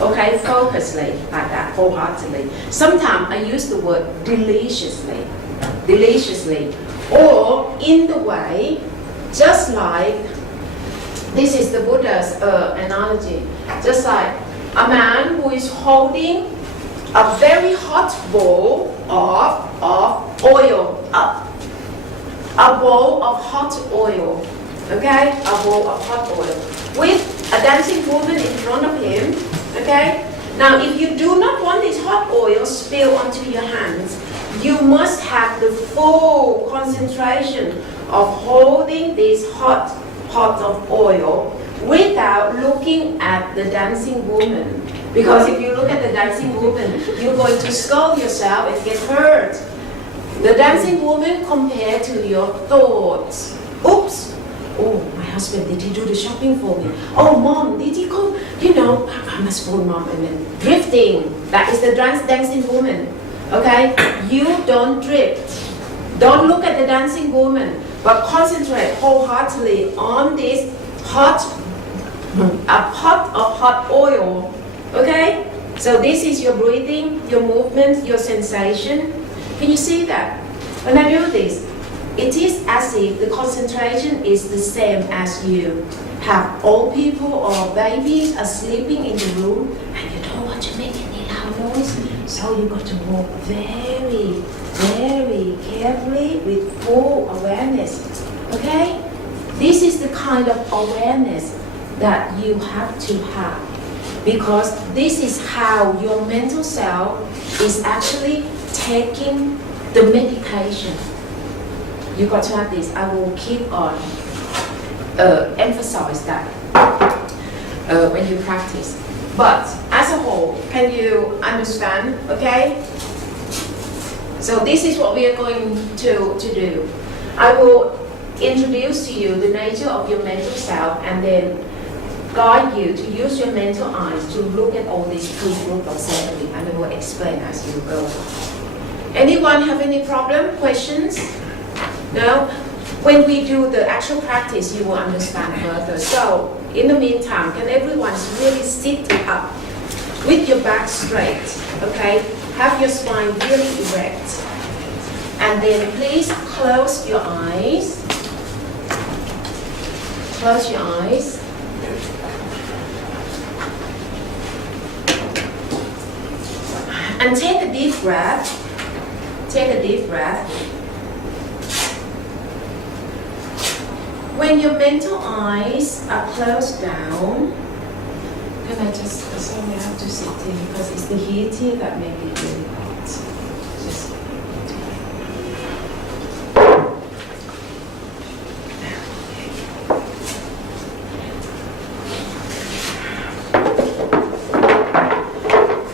Okay, focusly, like that, wholeheartedly. Sometimes I use the word deliciously, or in the way, just like, this is the Buddha's analogy, just like a man who is holding a very hot bowl of oil, a bowl of hot oil, okay, a bowl of hot oil, with a dancing woman in front of him, okay? Now, if you do not want this hot oil spill onto your hands, you must have the full concentration of holding this hot pot of oil without looking at the dancing woman. Because if you look at the dancing woman, you're going to scald yourself and get hurt. The dancing woman compared to your thoughts. Oops. Oh, my husband, did he do the shopping for me? Oh, mom, did he go? You know, I must phone mom. And then drifting. That is the dancing woman. Okay? You don't drift. Don't look at the dancing woman, but concentrate wholeheartedly on this a pot of hot oil. Okay? So this is your breathing, your movement, your sensation. Can you see that? When I do this, it is as if the concentration is the same as you have old people or babies are sleeping in the room and you don't want to make any loud noise. So you got to walk very, very carefully with full awareness. Okay? This is the kind of awareness that you have to have. Because this is how your mental self is actually taking the medication. You got to have this. I will keep on emphasize that when you practice. But as a whole, can you understand? Okay? So this is what we are going to do. I will introduce to you the nature of your mental self and then guide you to use your mental eyes to look at all these three groups of scenery, and I will explain as you go. Anyone have any problem, questions? No? When we do the actual practice, you will understand further. So, in the meantime, can everyone really sit up with your back straight, okay? Have your spine really erect. And then please close your eyes. Close your eyes. And take a deep breath. Take a deep breath. When your mental eyes are closed down, can I just, sorry, I have to sit here because it's the heat here that makes it really hot. Just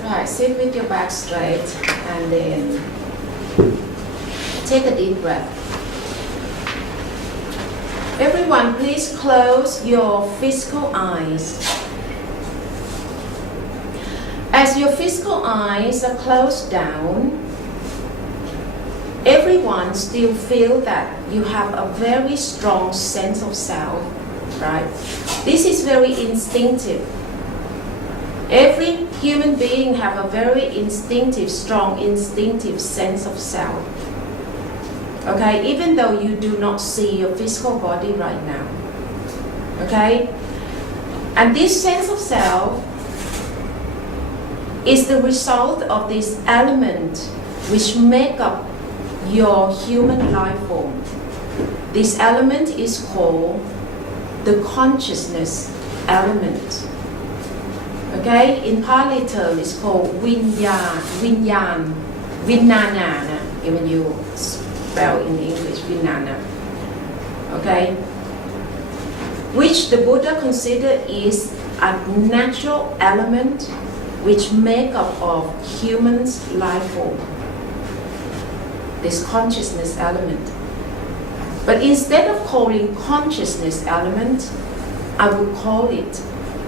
right, sit with your back straight and then take a deep breath. Everyone, please close your physical eyes. As your physical eyes are closed down, everyone still feel that you have a very strong sense of self, right? This is very instinctive. Every human being have a very instinctive, strong instinctive sense of self. Okay, even though you do not see your physical body right now. Okay? And this sense of self is the result of this element which make up your human life form. This element is called the consciousness element. Okay? In Pali term, it's called vinyan, vinnana, even you spell in English, vinana. Okay? Which the Buddha considered is a natural element which make up of human's life form. This consciousness element. But instead of calling consciousness element, I would call it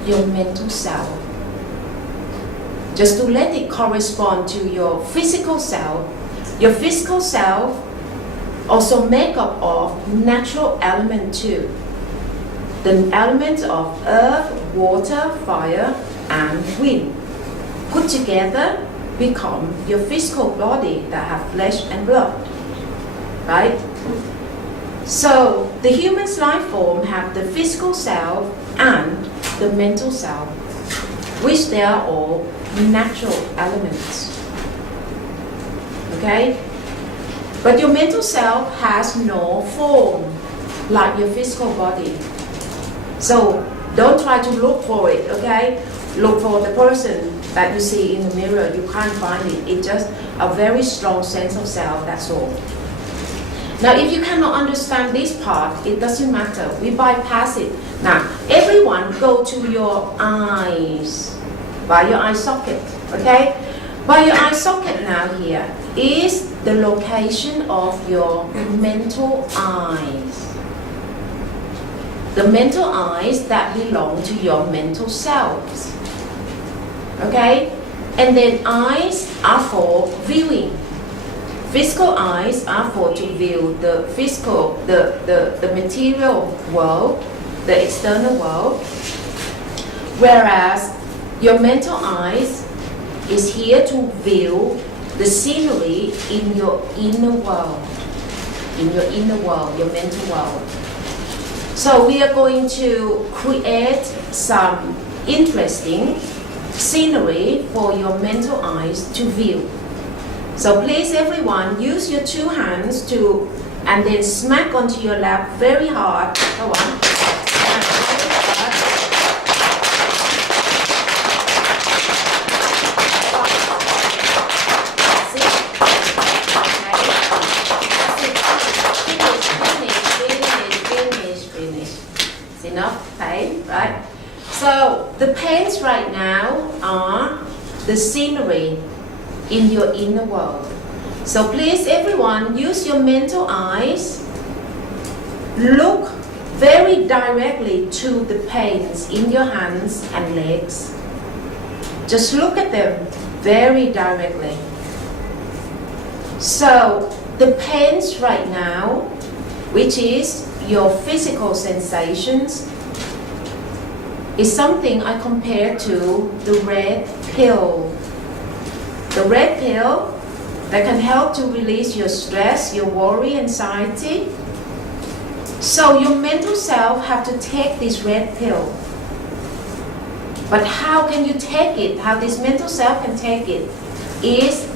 your mental self. Just to let it correspond to your physical self. Your physical self also make up of natural element too. The elements of earth, water, fire, and wind. put together become your physical body that have flesh and blood, right? So the human's life form have the physical self and the mental self, which they are all natural elements. Okay? But your mental self has no form like your physical body. So don't try to look for it, okay? Look for the person that you see in the mirror. You can't find it. It's just a very strong sense of self, that's all. Now, if you cannot understand this part, it doesn't matter. We bypass it. Now, everyone go to your eyes, by your eye socket, okay? By your eye socket now here is the location of your mental eyes. The mental eyes that belong to your mental selves, okay? And then eyes are for viewing. Physical eyes are for to view the physical, the material world, the external world. Whereas your mental eyes is here to view the scenery in your inner world. In your inner world, your mental world. So we are going to create some interesting scenery for your mental eyes to view. So please everyone, use your two hands to, and then smack onto your lap very hard. Go on. Finish. It's enough pain, right? So the pains right now are the scenery in your inner world. So please everyone, use your mental eyes, look very directly to the pains in your hands and legs. Just look at them very directly. So the pains right now, which is your physical sensations, is something I compare to the red pill. The red pill that can help to release your stress, your worry, anxiety. So your mental self have to take this red pill. But how can you take it? How this mental self can take it is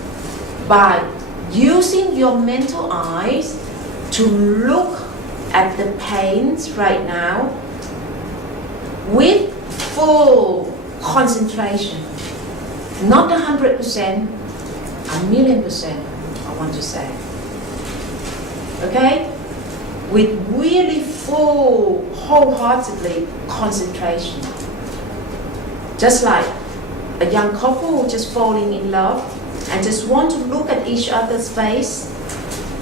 by using your mental eyes to look at the pains right now with full concentration. Not 100%, 1,000,000%, I want to say. Okay? With really full, wholeheartedly concentration. Just like a young couple just falling in love and just want to look at each other's face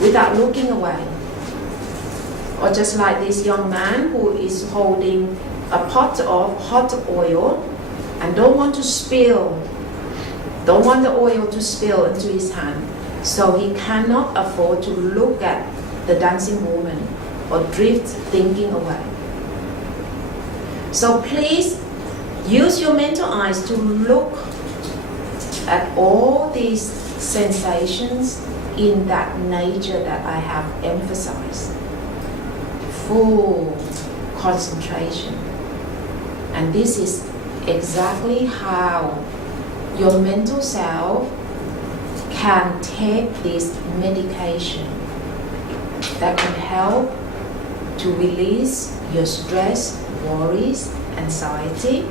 without looking away. Or just like this young man who is holding a pot of hot oil and don't want the oil to spill into his hand. So he cannot afford to look at the dancing woman or drift thinking away. So please use your mental eyes to look at all these sensations in that nature that I have emphasized. Full concentration. And this is exactly how your mental self can take this medication that can help to release your stress, worries, anxiety.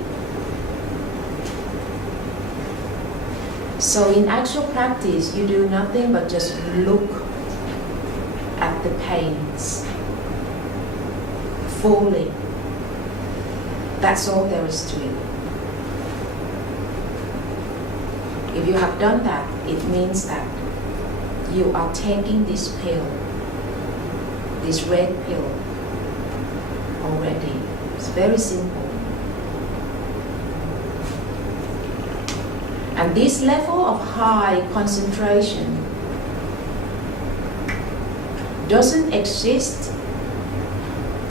So in actual practice, you do nothing but just look at the pains fully. That's all there is to it. If you have done that, it means that you are taking this pill, this red pill already. It's very simple. And this level of high concentration doesn't exist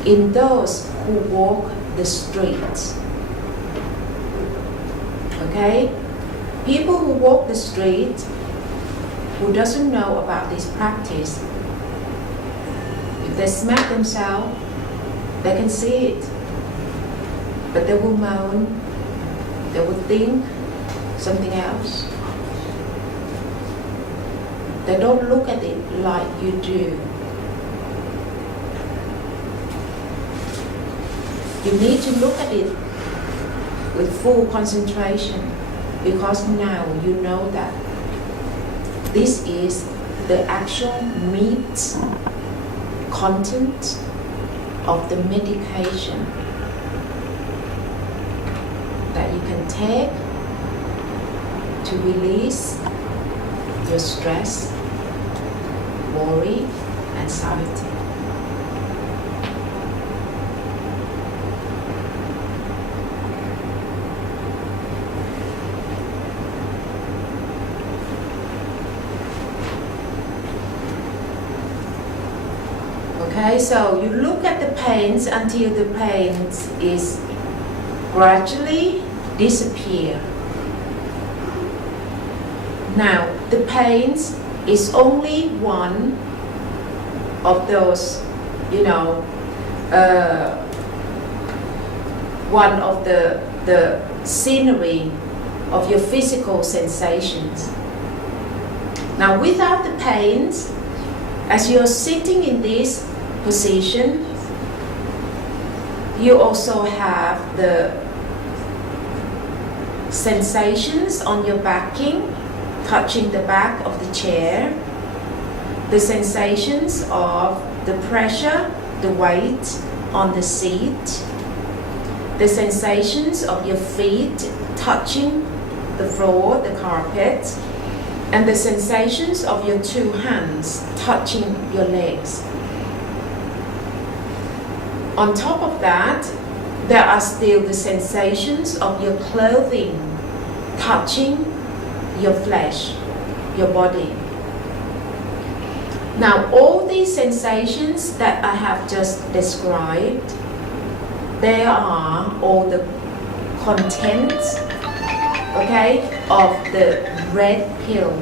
in those who walk the streets. Okay? People who walk the street, who doesn't know about this practice, if they smack themselves, they can see it. But they will moan, they will think something else. They don't look at it like you do. You need to look at it with full concentration, because now you know that this is the actual meat content of the medication that you can take to release your stress, worry, anxiety. Okay, so you look at the pains until the pains is gradually disappear. Now, the pains is only one of those, one of the scenery of your physical sensations. Now, without the pains, as you're sitting in this position, you also have the sensations on your backing, touching the back of the chair, the sensations of the pressure, the weight on the seat, the sensations of your feet touching the floor, the carpet, and the sensations of your two hands touching your legs. On top of that, there are still the sensations of your clothing touching your flesh, your body. Now, all these sensations that I have just described, they are all the contents, okay, of the red pill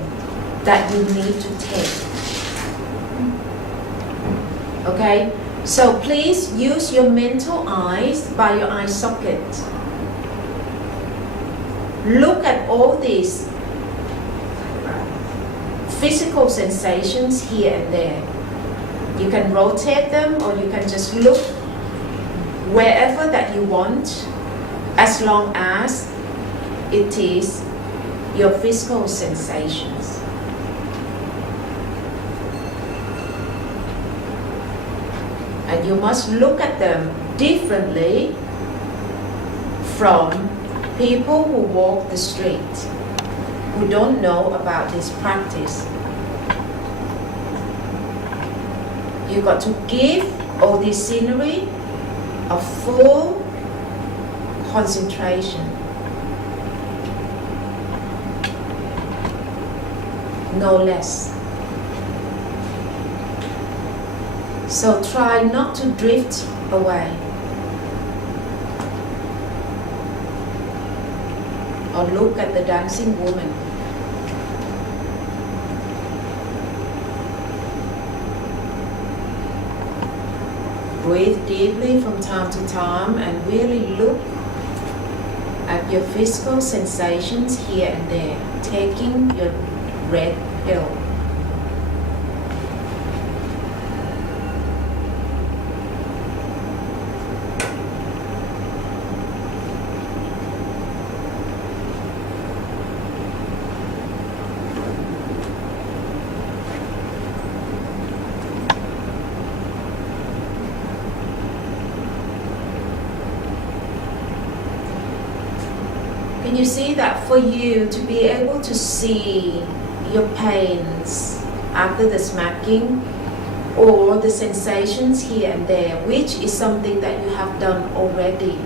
that you need to take. Okay, so please use your mental eyes by your eye socket. Look at all these physical sensations here and there. You can rotate them, or you can just look wherever that you want, as long as it is your physical sensations. And you must look at them differently from people who walk the street, who don't know about this practice. You got to give all this scenery a full concentration. No less. So try not to drift away, or look at the dancing woman. Breathe deeply from time to time and really look at your physical sensations here and there, taking your red pill. Can you see that for you to be able to see your pains after the smacking, or the sensations here and there, which is something that you have done already?